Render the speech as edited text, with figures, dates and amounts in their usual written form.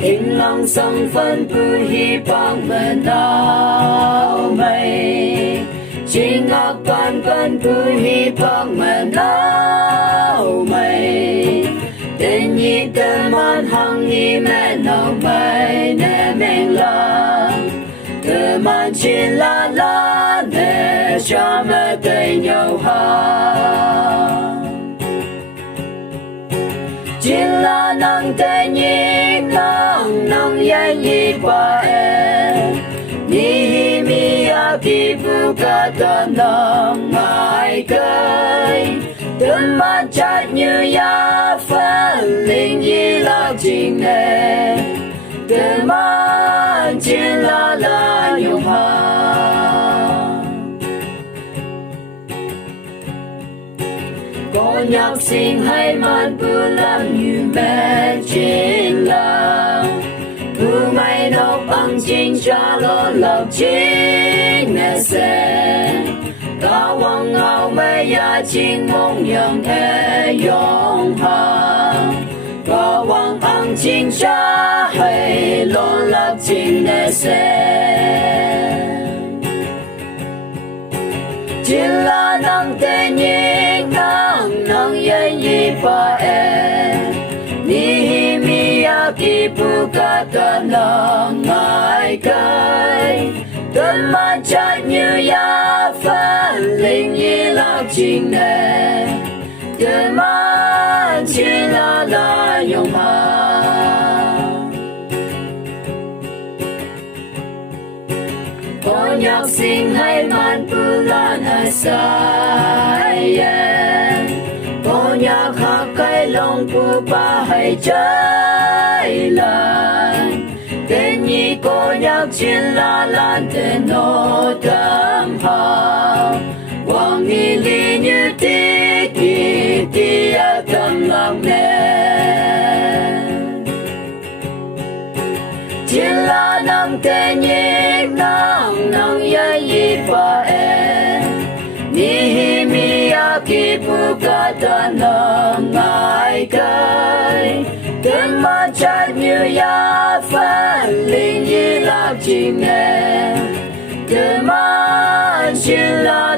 Thịnh lòng sông phân bùi hi bóng mần áo mây Chỉ ngọc toàn phân bùi hi bóng mần áo mây Tên nhi tơ man hăng nhi mẹ nâu mây nè mình lòng Tơ man chi la la nè cho mẹ tay nhau ha Chỉ là nắng tê nhi nắng yai nhi qua em Ni mi a ki bu ka ta nắng ai cây Tương man chát như ya phân linh nhi lạc trình nè Tương man chiến la nhung ha Có nhạc sinh hay man bu làm như mẹ trên lòng Bu mai nộp bằng chính cho lo lọc chính nè sen Có vọng ngào mẹ ya chính mong nhận thế yong ha Có vọng bằng chính cho hay lo lọc chính nè sen Chỉ là nắng tê nhìn nắng yai nhi pa em Ni mi a ki pu ka ta nắng ai cây Tuần man chát như ya phân linh nhi lạc trình nè Tuần man chỉ la nhung ha Có nhạc sinh hay man pu lan ai sai Có nhạc hát cây lòng pu ba hay trái lan Tên nhi có nhạc chiến la lan tên nô tâm hào Quang nghi lý như tí tâm lòng nè Chiến la nắng tê nhi nắng yai nhi pa em Ni mi a ki pu ka ta nắng ai cây Tương man chát như ya phân linh nhi lạc trình nè Tương man chiến la